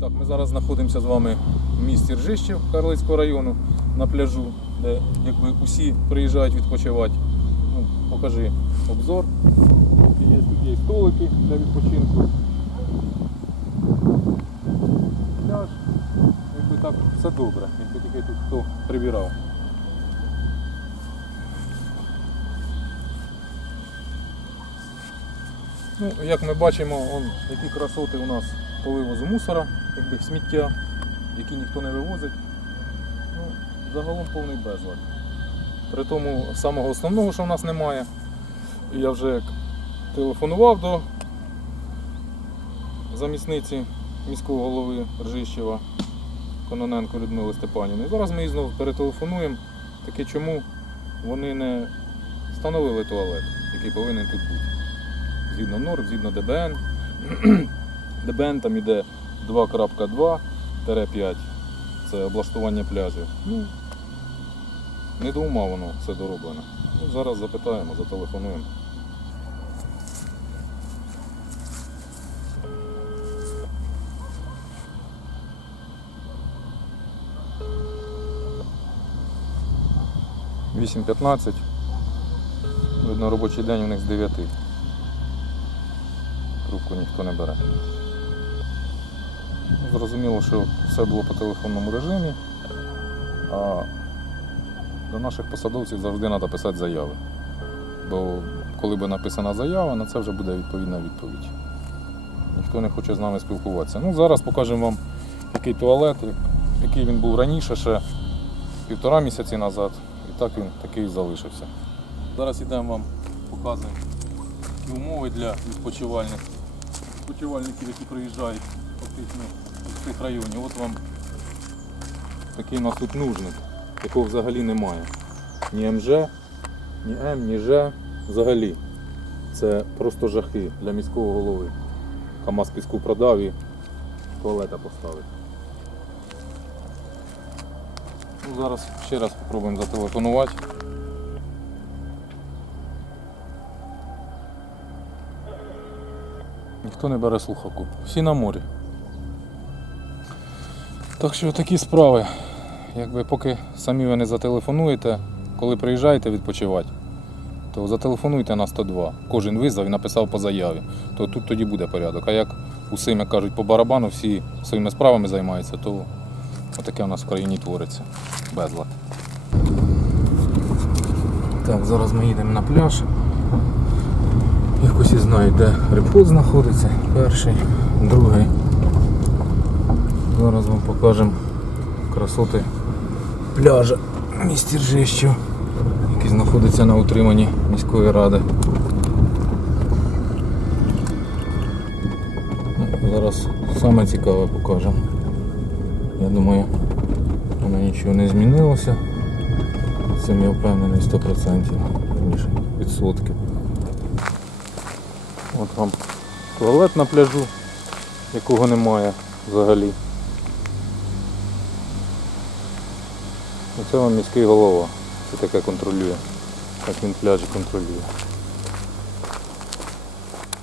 Так, ми зараз знаходимося з вами в місті Ржищів Карлицького району на пляжу, де якби усі приїжджають відпочивати. Ну, покажи обзор. Є тут є столики для відпочинку. Пляж. Якби так все добре, якби тільки тут хто прибирав. Ну, як ми бачимо, он, які красоти у нас по вивозу мусора, якби сміття, які ніхто не вивозить. Ну, загалом повний безлад. При тому самого основного, що в нас немає. Я вже як телефонував до замісниці міського голови Ржищева Кононенко Людмили Степанівни. Зараз ми її знову перетелефонуємо. Таке чому вони не встановили туалет, який повинен тут бути згідно норм, згідно ДБН. ДБН там іде 2.2-5. Це облаштування пляжів. Ну, не до ума воно все дороблено. Ну, зараз запитаємо, зателефонуємо. Вісім п'ятнадцять. Видно, робочий день у них з 9. Трубку ніхто не бере. Зрозуміло, що все було по телефонному режимі, а до наших посадовців завжди треба писати заяви. Бо коли буде написана заява, на це вже буде відповідна відповідь. Ніхто не хоче з нами спілкуватися. Ну, зараз покажемо вам, який туалет, який він був раніше, ще півтора місяці назад. І так він такий залишився. Зараз йдемо вам показуємо умови для відпочивальних відпочивальників, які приїжджають фактично з цих районів. От вам такий у нас тут нужник, якого взагалі немає. Ні МЖ, ні М, ні Ж. Взагалі. Це просто жахи для міського голови. КАМАЗ піску продав і туалета поставив. Ну, зараз ще раз спробуємо зателефонувати. Ніхто не бере слухавку. Всі на морі. Так що такі справи. Якби поки самі ви не зателефонуєте, коли приїжджаєте відпочивати, то зателефонуйте на 102. Кожен визвав і написав по заяві. То тут тоді буде порядок. А як усім, як кажуть, по барабану всі своїми справами займаються, то отаке у нас в країні твориться. Безлад. Так, зараз ми їдемо на пляж. Якось і знають, де рибхоз знаходиться. Перший, другий. Зараз вам покажемо красоти пляжа місті Ржищів, який знаходиться на утриманні міської ради. Ну, Зараз саме цікаве покажемо. Я думаю, воно нічого не змінилося. Цим я впевнений 100%, вірніше, відсотків. От вам туалет на пляжу, якого немає взагалі. Оце вам міський голова, що таке контролює, як він пляжі контролює.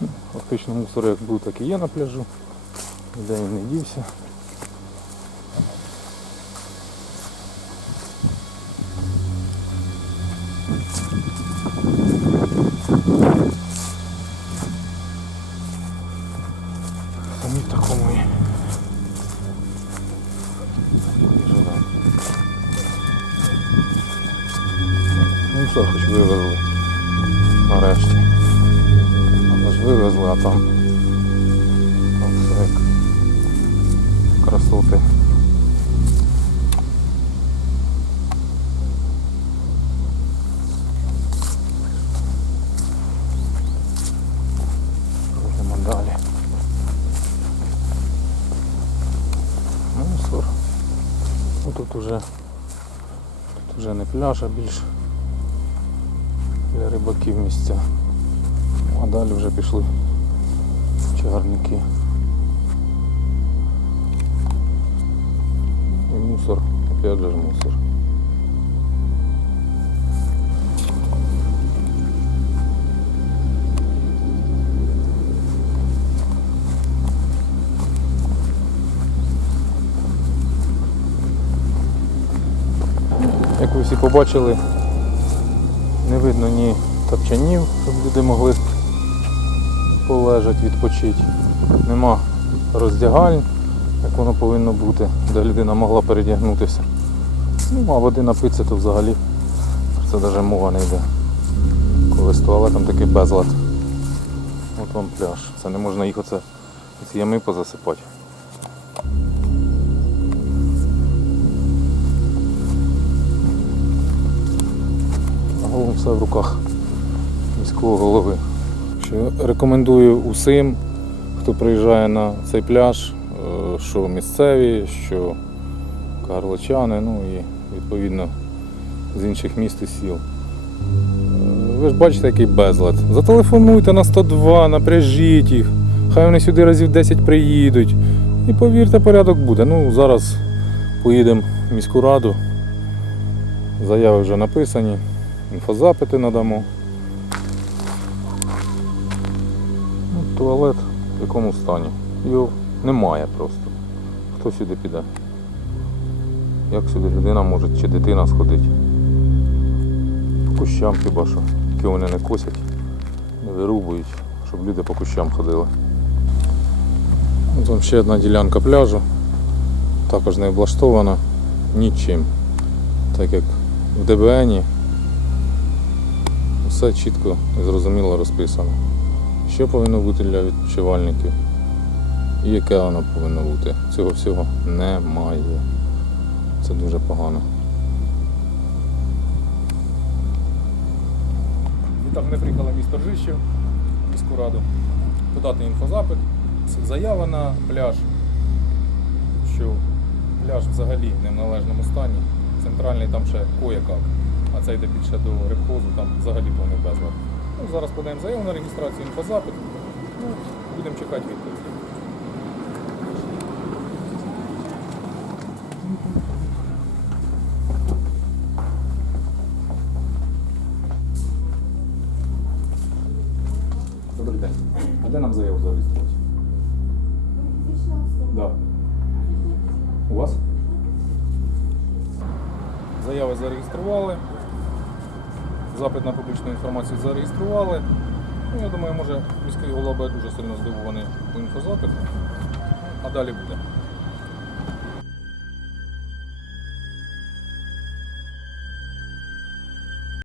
Ну, Фактично мусор як був, так і є на пляжу. Ніде він не дівся. Вивезли. Нарешті. Але ж вивезли, а там. Там все як красоти. Йдемо далі. Мусор. Ну, тут уже тут уже не пляж, а більш для рибаків місця. Ну, а далі вже пішли чагарники. І мусор, опять же мусор. Як ви всі побачили, видно ні тапчанів, щоб люди могли полежати, відпочити. Нема роздягальń, як воно повинно бути, де людина могла передягнутися. Ну, а води напитися, то взагалі це навіть мова не йде. Коли з туалетом такий безлад. От вам пляж. Це не можна їх оце ці ями позасипати. Все в руках міського голови. Що рекомендую усім, хто приїжджає на цей пляж, е, що місцеві, що карличани, ну і відповідно з інших міст і сіл. Е, Ви ж бачите, який безлад. Зателефонуйте на 102, напряжіть їх. Хай вони сюди разів 10 приїдуть. І повірте, порядок буде. Ну, зараз поїдемо в міську раду. Заяви вже написані, інфозапити надамо. Ну, туалет в якому стані. Його немає просто. Хто сюди піде? Як сюди людина може чи дитина сходити? По кущам хіба що. Які вони не косять, не вирубують, щоб люди по кущам ходили. Ось вам ще одна ділянка пляжу. Також не облаштована нічим. Так як в ДБНі все чітко і зрозуміло розписано. Що повинно бути для відпочивальників і яке воно повинно бути. Цього всього немає. Це дуже погано. І так, ми приїхали місто Ржищів, міську раду, подати інфозапит. Заява на пляж, що пляж взагалі не в належному стані. Центральний там ще кое-как, а це йде більше до рибхозу, там взагалі повний безлад. Ну, зараз подаємо заяву на реєстрацію інфозапит. Ну, будемо чекати відповіді. Добрий день. А де нам заяву зареєструвати? Да. У вас? Заяви зареєстрували. Запит на публічну інформацію зареєстрували. Ну, я думаю, може міський голова дуже сильно здивований по інфозапиту. А далі буде.